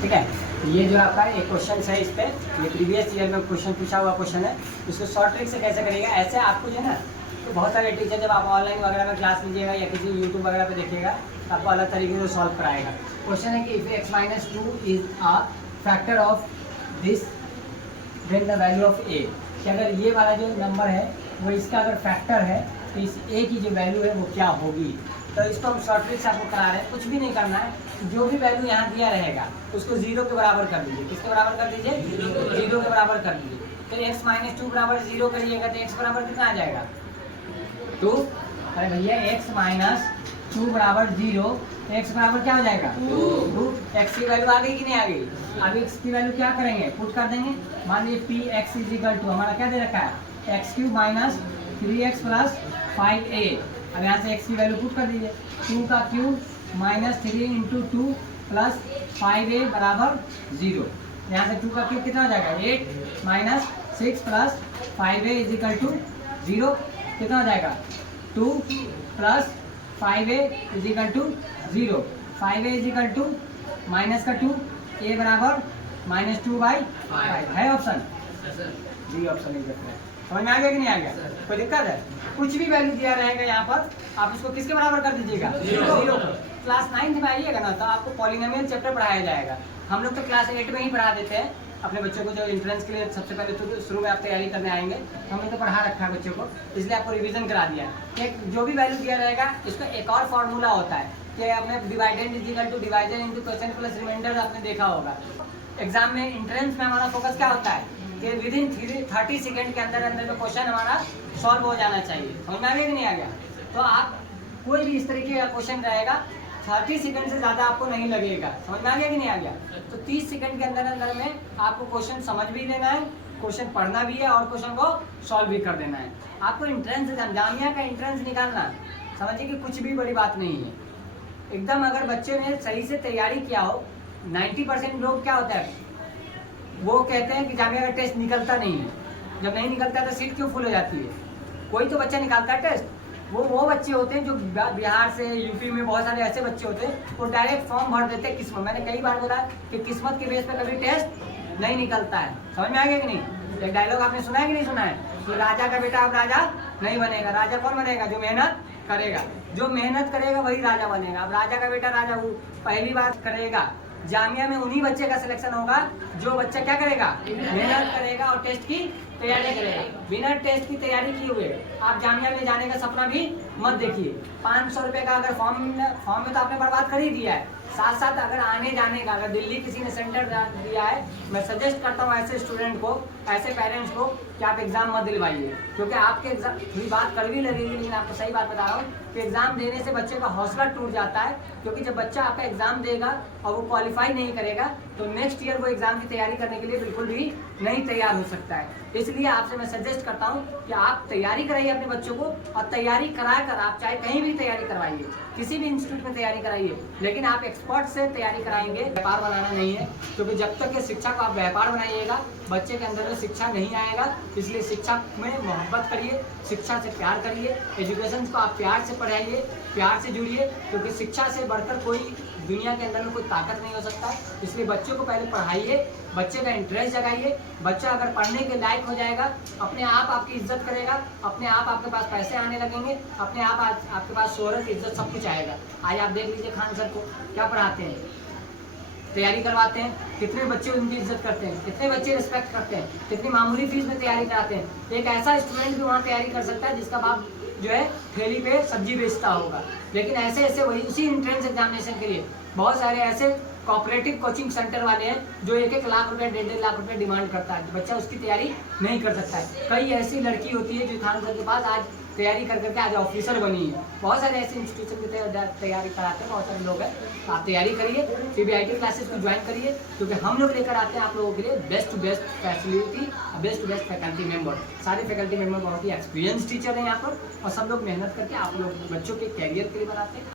ठीक है। तो ये जो आपका एक क्वेश्चन है, इस पर ये प्रीवियस ईयर में क्वेश्चन पूछा हुआ क्वेश्चन है। इसको शॉर्ट ट्रिक से कैसे करिएगा, ऐसे आपको जो है ना, तो बहुत सारे टीचर जब आप ऑनलाइन वगैरह में क्लास लीजिएगा या किसी यूट्यूब वगैरह पे देखिएगा तो आपको अलग तरीके से सॉल्व कराएगा। क्वेश्चन है कि if x minus 2 is a factor of this then the value of a, कि अगर ये वाला जो नंबर है वो इसका अगर फैक्टर है तो इस a की जो वैल्यू है वो क्या होगी। तो इसको हम शॉर्ट ट्रिक से आपको करा रहे हैं, कुछ भी नहीं करना है। जो भी वैल्यू यहाँ दिया रहेगा उसको 0 के बराबर कर दीजिए। किसके बराबर कर दीजिए? 0 के बराबर कर दीजिए। तो x माइनस 2 बराबर 0 करिएगा तो x बराबर कितना आ जाएगा? 2। अरे भैया x माइनस 2 बराबर 0, x बराबर क्या हो जाएगा? 2। x की वैल्यू आ गई कि नहीं आ गई? अब x की वैल्यू क्या करेंगे? पुट कर देंगे। मान लीजिए P X is equal to हमारा क्या दे रखा है? X cube minus 3x plus 5a। अब यहाँ से x की वैल्यू पुट कर दीजिए। 2 का cube minus 3 into 2 plus 5a बराबर 0। यहाँ से 2 का क्यूब कितना हो जाएगा? 8 minus 6 plus 5a is equal to 0। कितना हो जाएगा? 2 plus 5a is equal to 0। 5a is equal to minus का 2, a बराबर माइनस 2/5 है ऑप्शन डी। ऑप्शन नहीं करते हैं। समझ में आ गया कि नहीं आ गया? कोई दिक्कत है? कुछ भी वैल्यू दिया रहेगा यहाँ पर, आप उसको किसके बराबर कर दीजिएगा? 0 को। क्लास 9 में आइएगा ना तो आपको पॉलिनोमियल चैप्टर पढ़ाया जाएगा। हम लोग तो क्लास 8 में ही पढ़ा देते हैं अपने बच्चों को। जो एंट्रेंस के लिए सबसे पहले तो शुरू में आप तैयारी करने आएंगे, हमने तो पढ़ा रखा है बच्चों को, इसलिए आपको रिवीजन करा दिया है। एक जो भी वैल्यू दिया रहेगा इसका एक और फॉर्मूला होता है कि आपने divided is equal to divided into question plus remainder आपने देखा होगा। एग्जाम में एंट्रेंस में हमारा फोकस क्या होता है कि विदिन 30 सेकंड के अंदर अंदर में क्वेश्चन हमारा सॉल्व हो जाना चाहिए। समझ में आ गया कि नहीं आ गया? तो आप कोई भी इस तरीके का क्वेश्चन रहेगा 30 सेकंड से ज़्यादा आपको नहीं लगेगा। समझ में आ गया कि नहीं आ गया? तो 30 सेकंड के अंदर अंदर में आपको क्वेश्चन समझ भी लेना है, क्वेश्चन पढ़ना भी है और क्वेश्चन को सॉल्व भी कर देना है। आपको एंट्रेंस एग्जाम, जामिया का एंट्रेंस निकालना समझिए कि कुछ भी बड़ी बात नहीं है एकदम। अगर बच्चे ने सही से तैयारी किया हो, 90% लोग क्या होता है वो कहते हैं कि जामिया का टेस्ट निकलता नहीं है। जब नहीं निकलता तो सीट क्यों फुल हो जाती है? कोई तो बच्चा निकालता है टेस्ट। वो बच्चे होते हैं जो बिहार से, यूपी में बहुत सारे ऐसे बच्चे होते हैं वो डायरेक्ट फॉर्म भर देते हैं किस्मत। मैंने कई बार बोला कि किस्मत के बेस पर कभी टेस्ट नहीं निकलता है। समझ में आ गया कि नहीं? एक डायलॉग आपने सुना है कि नहीं सुना है कि राजा का बेटा अब राजा नहीं बनेगा। राजा कौन बनेगा? जो मेहनत करेगा। जो मेहनत करेगा वही राजा बनेगा। अब राजा का बेटा राजा वो पहली बार करेगा। जामिया में उन्हीं बच्चे का सिलेक्शन होगा जो बच्चा क्या करेगा? मेहनत करेगा और टेस्ट की तैयारी करेगा। बिना टेस्ट की तैयारी किए हुए आप जामिया में जाने का सपना भी मत देखिए। 500 रुपये का अगर फॉर्म में तो आपने बर्बाद कर ही दिया है। साथ साथ अगर आने जाने का, अगर दिल्ली किसी ने सेंटर दिया है, मैं सजेस्ट करता हूँ ऐसे स्टूडेंट को, ऐसे पेरेंट्स को कि आप एग्ज़ाम मत दिलवाइए। क्योंकि आपके एग्जाम, थोड़ी बात कड़वी लगेगी लेकिन आपको सही बात बता रहा हूँ कि एग्ज़ाम देने से बच्चे का हौसला टूट जाता है। क्योंकि जब बच्चा आपका एग्ज़ाम देगा और वो क्वालिफाई नहीं करेगा तो नेक्स्ट ईयर वो एग्ज़ाम की तैयारी करने के लिए बिल्कुल भी नहीं तैयार हो सकता है। इसलिए आपसे मैं सजेस्ट करता हूँ कि आप तैयारी कराइए अपने बच्चों को, और तैयारी करा कर आप चाहे कहीं भी तैयारी करवाइए, किसी भी इंस्टीट्यूट में तैयारी कराइए, लेकिन आप एक्सपर्ट से तैयारी कराएंगे। व्यापार बनाना नहीं है, क्योंकि जब तक के शिक्षा को आप व्यापार बनाइएगा बच्चे के अंदर में शिक्षा नहीं आएगा। इसलिए शिक्षा में मोहब्बत करिए, शिक्षा से प्यार करिए, एजुकेशन को आप प्यार से पढ़ाइए, प्यार से जुड़िए, क्योंकि शिक्षा से बढ़कर कोई दुनिया के अंदर में कोई ताकत नहीं हो सकता। इसलिए बच्चों को पहले पढ़ाइए, बच्चे का इंटरेस्ट जगाइए। बच्चा अगर पढ़ने के लायक हो जाएगा, अपने आप आपकी इज्जत करेगा, अपने आप आपके पास पैसे आने लगेंगे, अपने आप आपके पास शोहरत, इज्जत सब कुछ आएगा। आज आप देख लीजिए खान सर को क्या पढ़ाते हैं, तैयारी करवाते हैं, कितने बच्चे उनकी इज्जत करते हैं, कितने बच्चे रिस्पेक्ट करते हैं, कितनी मामूली फीस में तैयारी कराते हैं। एक ऐसा स्टूडेंट भी वहाँ तैयारी कर सकता है जिसका बाप जो है ठेली पे सब्जी बेचता होगा। लेकिन ऐसे ऐसे वही उसी एंट्रेंस एग्जामिनेशन के लिए बहुत सारे ऐसे कोऑपरेटिव कोचिंग सेंटर वाले हैं जो 1-1 लाख रुपए, 1.5 लाख रुपए डिमांड करता है। बच्चा उसकी तैयारी नहीं कर सकता है। कई ऐसी लड़की होती है जो खान सर के पास आज तैयारी कर करके आज ऑफिसर बनी है। बहुत सारे ऐसे इंस्टीट्यूशन की तैयारी कराते हैं बहुत सारे लोग हैं। आप तैयारी करिए, CBIT क्लासेस को ज्वाइन करिए, क्योंकि हम लोग लेकर आते हैं आप लोगों के लिए best to best facility, best to best faculty member. सारे फैकल्टी मेंबर बहुत ही एक्सपीरियंस टीचर हैं यहाँ पर, और सब लोग मेहनत करके आप लोग बच्चों के कैरियर के लिए बनाते हैं।